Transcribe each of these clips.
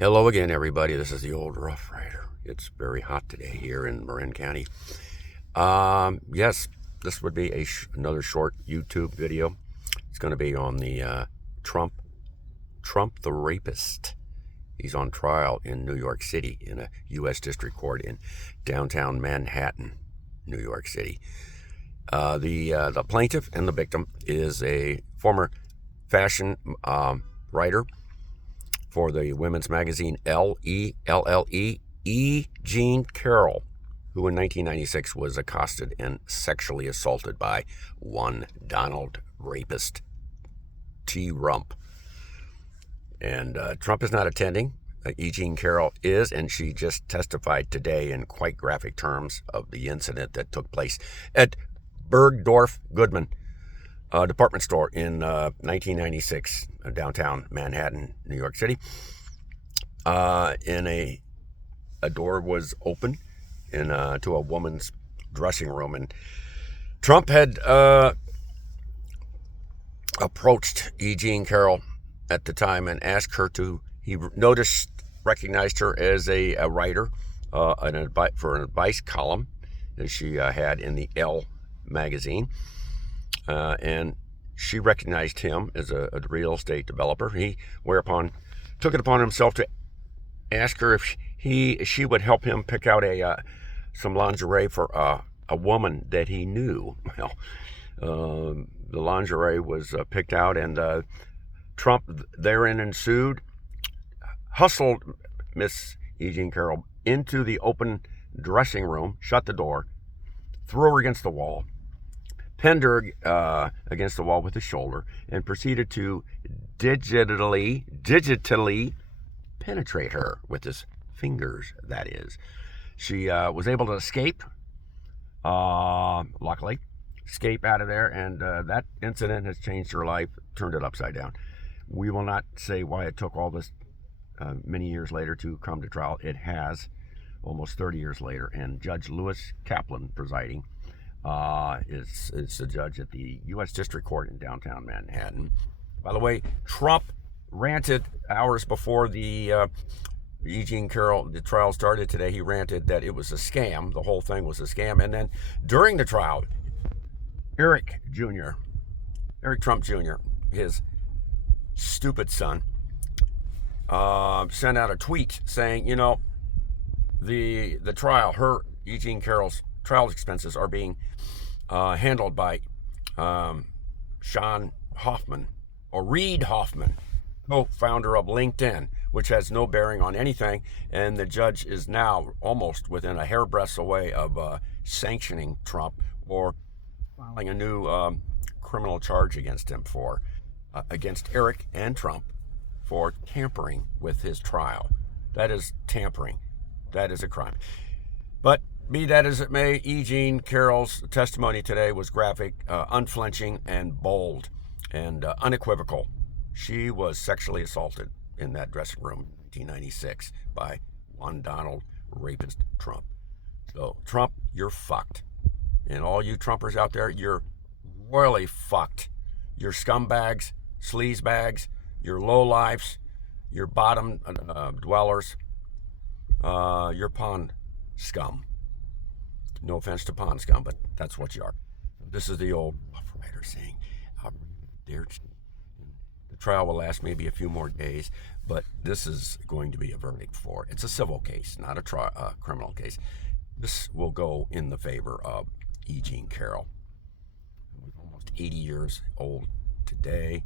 Hello again, everybody. This is the old Rough Rider. It's very hot today here in Marin County. Yes, this would be another short YouTube video. It's going to be on the Trump the Rapist. He's on trial in New York City in a U.S. District Court in downtown Manhattan, New York City. The plaintiff and the victim is a former fashion writer for the women's magazine LLE, JEANNE-CARROLL, who in 1996 was accosted and sexually assaulted by one Donald Rapist T. Rump. And Trump is not attending. JEANNE-CARROLL is, and she just testified today in quite graphic terms of the incident that took place at Bergdorf Goodman department store in 1996, downtown Manhattan, New York City. In a door was open to a woman's dressing room, and Trump had approached JEANNE-CARROLL at the time and asked her to. He recognized her as a writer for an advice column that she had in the Elle magazine. And she recognized him as a real estate developer. He whereupon took it upon himself to ask her if she would help him pick out some lingerie for a woman that he knew. Well, the lingerie was picked out, and Trump therein ensued, hustled Miss JEANNE-CARROLL into the open dressing room, shut the door, threw her against the wall, pinned her against the wall with his shoulder, and proceeded to digitally penetrate her with his fingers, that is. She was able to escape, luckily, escape out of there, and that incident has changed her life, turned it upside down. We will not say why it took all this many years later to come to trial. It has, almost 30 years later, and Judge Lewis Kaplan presiding. Is the judge at the U.S. District Court in downtown Manhattan. By the way, Trump ranted hours before the JEANNE-CARROLL, the trial started today. He ranted that it was a scam. The whole thing was a scam. And then during the trial, Eric Trump Jr., his stupid son, sent out a tweet saying, the trial, JEANNE-CARROLL's trial expenses are being handled by Sean Hoffman, or Reid Hoffman, co-founder of LinkedIn, which has no bearing on anything, and the judge is now almost within a hairbreadth away of sanctioning Trump or filing a new criminal charge against him against Eric and Trump for tampering with his trial. That is tampering. That is a crime. But be that as it may, JEANNE-CARROLL's testimony today was graphic, unflinching, and bold, and unequivocal. She was sexually assaulted in that dressing room in 1996 by one Donald Rapist Trump. So, Trump, you're fucked. And all you Trumpers out there, you're royally fucked. You're scumbags, sleazebags, you're lowlifes, you're bottom dwellers, you're pond scum. No offense to pond scum, but that's what you are. This is the old Rough Rider saying, "I'll dare you." The trial will last maybe a few more days, but this is going to be a verdict for it. It's a civil case, not a criminal case. This will go in the favor of JEANNE-CARROLL. Almost 80 years old today.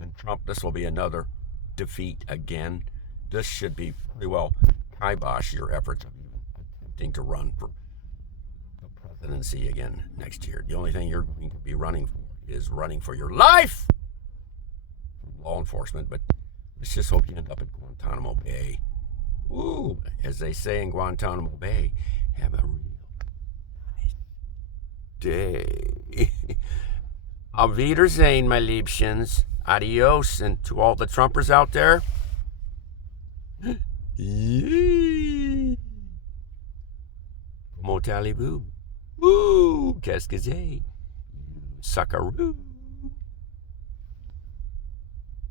And Trump, this will be another defeat again. This should be pretty well kibosh your efforts of attempting to run for presidency again next year. The only thing you're going to be running for is running for your life from law enforcement. But let's just hope you end up in Guantanamo Bay. Ooh, as they say in Guantanamo Bay, have a real nice day. Auf Wiedersehen, my Liebchens. Adios. And to all the Trumpers out there, yee. Como talibou. Woo, qu'est-ce que c'est? Suckaroo.